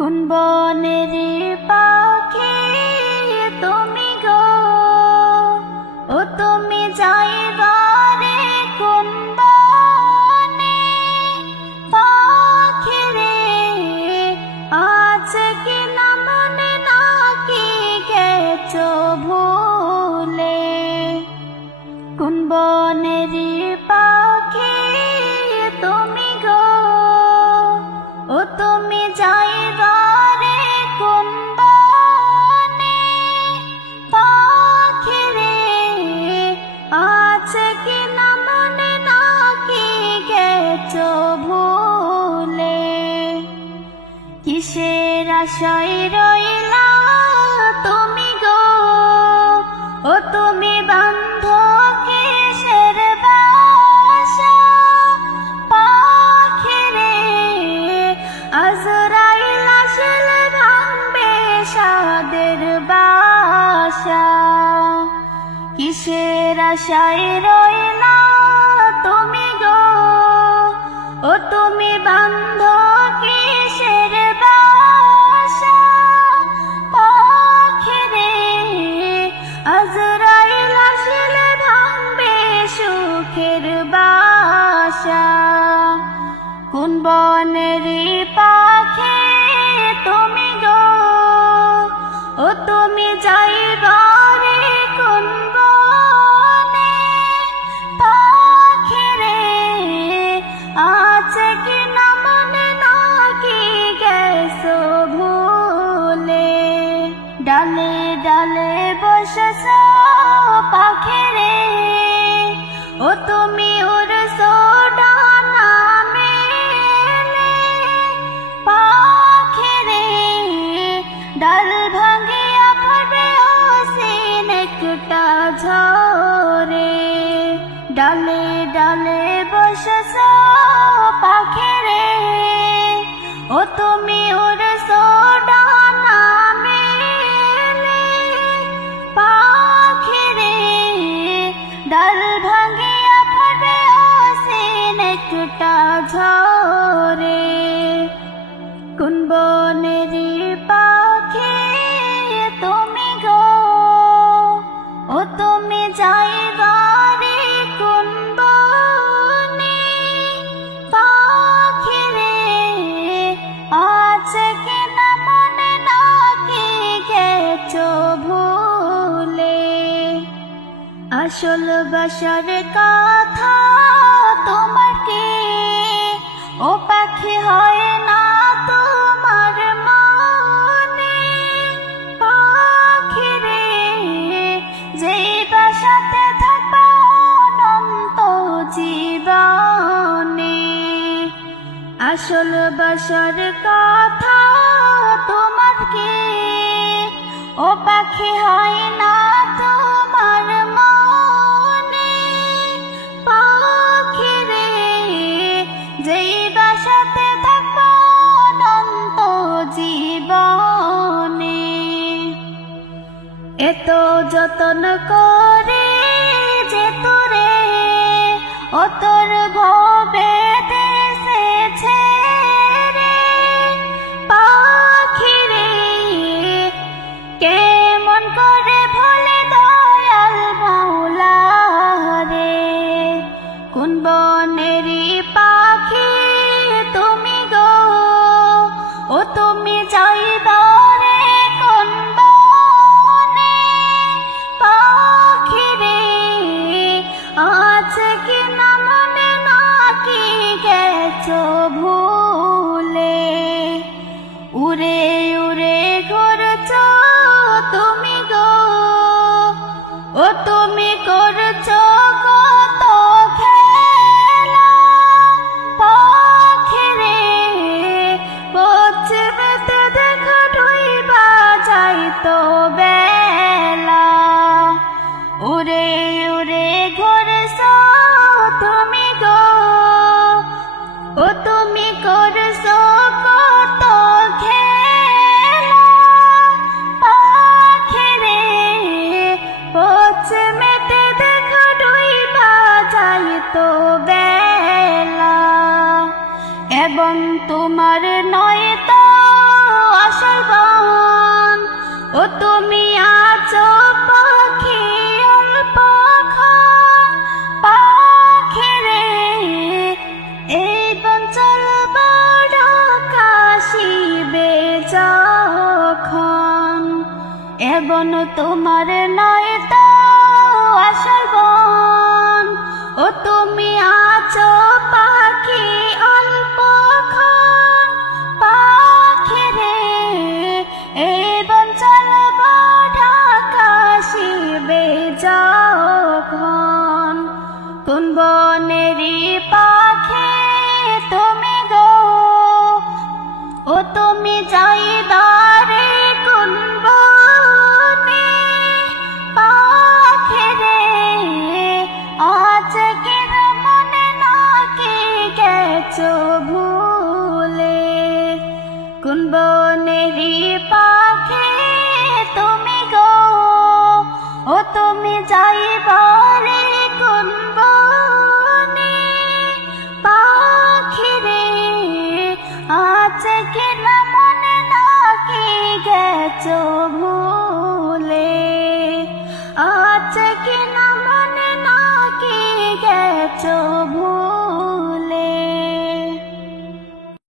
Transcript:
কোন বনের পাখি আশায় রইলা, তুমি গো। ও তুমি বান্ধ কিসের বাসা? পাখি রে আজরাইল আসলে ভাঙবে সাদের বাসা। কিসের আশায় রইলা, তুমি গো? ও তুমি বান্ধ বাসা কোন বনের পাখি তুমি গো? ও তুমি ভুলে? ডালে ডালে বসেছ পাখি রে? ও তুমি উড়ছো ডাল ভাঙিয়া পড়বে ওসিন একটা ঝরে ডালে ডালে বসেছ পাখি রে ও তুমি পাখি ডাল ভাঙিয়া পড়বে ওসিন একটা ঝরে কোন বনের আসল বাসার কথা তোমাকে ও পাখি হয় আসল বাসার কথা তোমার কি ও পাখি হয় না তোমার মনে। পাখি রে, যেই বাসাতে থাকব অনন্ত জীবনে। এত যতন করে উড়ে উরে ঘুরছ তুমি গো। ও তুমি এবং তোমার নয় তো আসল বন ও তুমি আছো পাখি অল্প পাখি তোমার নয় তো আসল বন ও তুমি আছো তুমি যাইবারে কোন বনে? পাখি রে আজকে না মনে নাকি গেছো